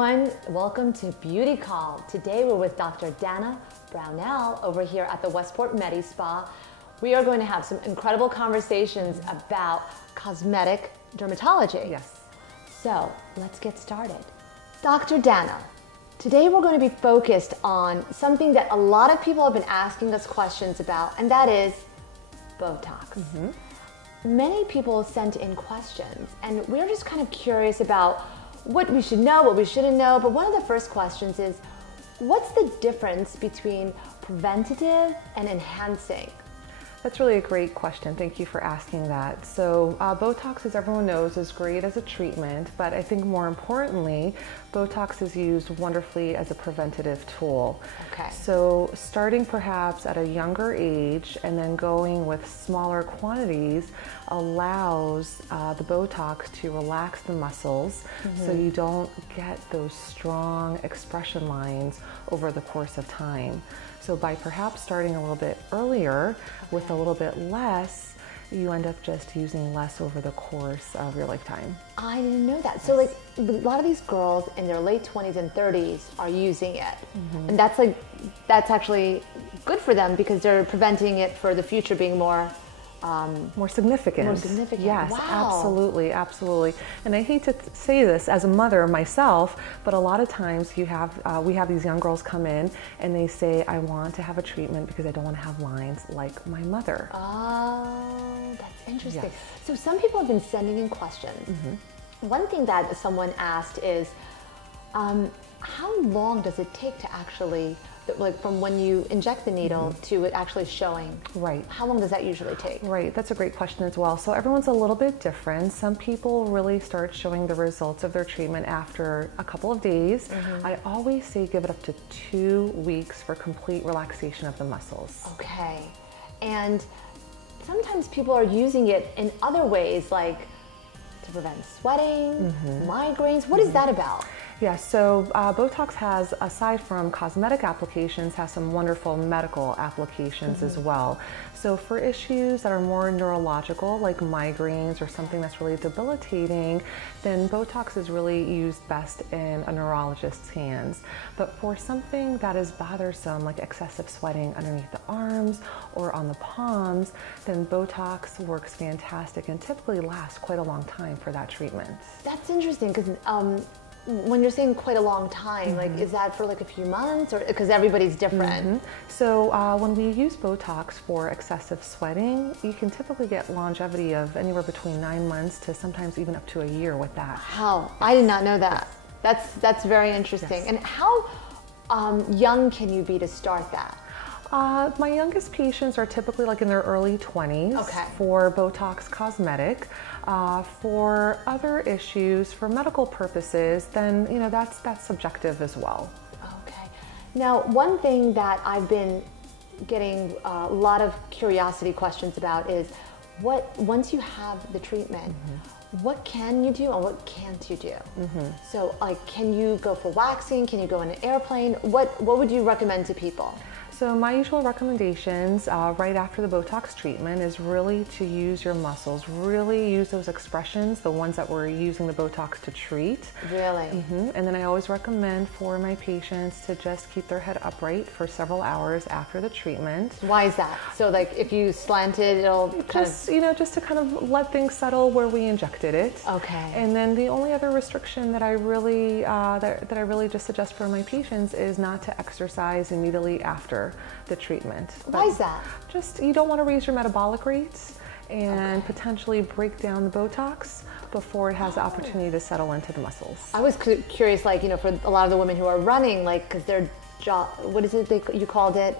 everyone. Welcome to Beauty Call. Today we're with Dr. Dana Brownell over here at the Westport Medispa. We are going to have some incredible conversations about cosmetic dermatology. Yes. So let's get started. Dr. Dana, today we're going to be focused on something that a lot of people have been asking us questions about, and that is Botox. Many people sent in questions, and we're just kind of curious about what we should know, what we shouldn't know. But one of the first questions is, what's the difference between preventative and enhancing? That's really a great question. Thank you for asking that. So Botox, as everyone knows, is great as a treatment, but I think more importantly, Botox is used wonderfully as a preventative tool. Okay. So starting perhaps at a younger age and then going with smaller quantities allows the Botox to relax the muscles so you don't get those strong expression lines over the course of time. So by perhaps starting a little bit earlier with a little bit less, you end up just using less over the course of your lifetime. I didn't know that. So like a lot of these girls in their late 20s and 30s are using it. And that's actually good for them because they're preventing it for the future being more significant. More significant. Yes, Wow. absolutely, absolutely. And I hate to say this as a mother myself, but a lot of times we have these young girls come in and they say, I want to have a treatment because I don't want to have lines like my mother. Oh, that's interesting. Yes. So some people have been sending in questions. One thing that someone asked is, how long does it take to actually, like from when you inject the needle to it actually showing? Right. How long does that usually take? Right, that's a great question as well. So everyone's a little bit different. Some people really start showing the results of their treatment after a couple of days. I always say give it up to 2 weeks for complete relaxation of the muscles. Okay. And sometimes people are using it in other ways, like to prevent sweating, migraines. What is that about? Yeah, so Botox has, aside from cosmetic applications, has some wonderful medical applications as well. So for issues that are more neurological, like migraines or something that's really debilitating, then Botox is really used best in a neurologist's hands. But for something that is bothersome, like excessive sweating underneath the arms or on the palms, then Botox works fantastic and typically lasts quite a long time for that treatment. That's interesting because when you're saying quite a long time, like is that for like a few months, or because everybody's different? So when we use Botox for excessive sweating, you can typically get longevity of anywhere between 9 months to sometimes even up to a year with that. Wow, I did not know that. That's very interesting. And how young can you be to start that? My youngest patients are typically like in their early 20s for Botox cosmetic. For other issues, for medical purposes, then that's subjective as well. Okay. Now, one thing that I've been getting a lot of curiosity questions about is once you have the treatment, what can you do and what can't you do? So, like, can you go for waxing? Can you go in an airplane? What would you recommend to people? So my usual recommendations right after the Botox treatment is really to use your muscles, really use those expressions, the ones that we're using the Botox to treat. Really? And then I always recommend for my patients to just keep their head upright for several hours after the treatment. Why is that? So like if you slant it, it'll just to kind of let things settle where we injected it. Okay. And then the only other restriction that I really that I really just suggest for my patients is not to exercise immediately after the treatment. Why is that? Just you don't want to raise your metabolic rates and potentially break down the Botox before it has the opportunity to settle into the muscles. I was curious, like, for a lot of the women who are running, like, because their jaw, what is it you called it?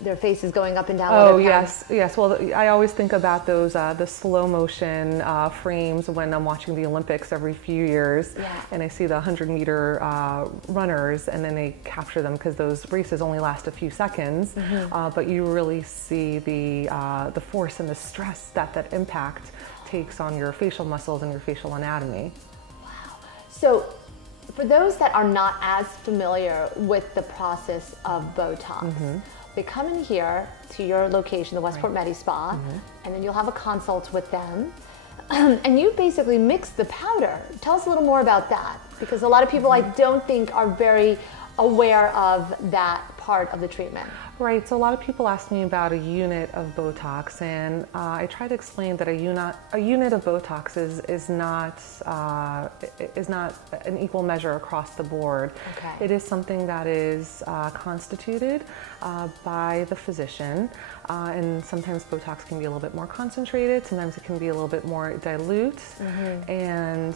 Their face is going up and down. Oh, yes. Well, I always think about those the slow motion frames when I'm watching the Olympics every few years, and I see the 100-meter runners, and then they capture them because those races only last a few seconds, but you really see the force and the stress that impact takes on your facial muscles and your facial anatomy. Wow. So for those that are not as familiar with the process of Botox, they come in here to your location, the Westport Medispa, and then you'll have a consult with them. And you basically mix the powder. Tell us a little more about that, because a lot of people I don't think are very aware of that part of the treatment. Right, so a lot of people ask me about a unit of Botox, and I try to explain that a unit of Botox is not an equal measure across the board. Okay. It is something that is constituted by the physician, and sometimes Botox can be a little bit more concentrated, sometimes it can be a little bit more dilute, and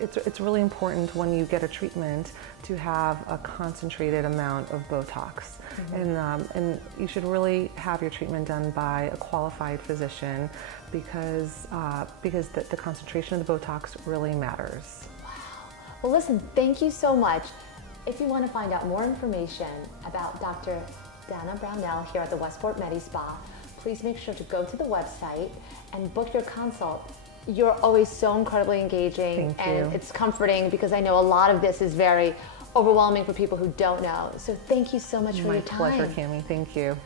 it's really important when you get a treatment to have a concentrated amount of Botox. And you should really have your treatment done by a qualified physician, because the concentration of the Botox really matters. Wow. Well, listen, thank you so much. If you want to find out more information about Dr. Dana Brownell here at the Westport Medispa, please make sure to go to the website and book your consult. You're always so incredibly engaging, and it's comforting, because I know a lot of this is very overwhelming for people who don't know. So thank you so much for your time. My pleasure, Cammie. Thank you.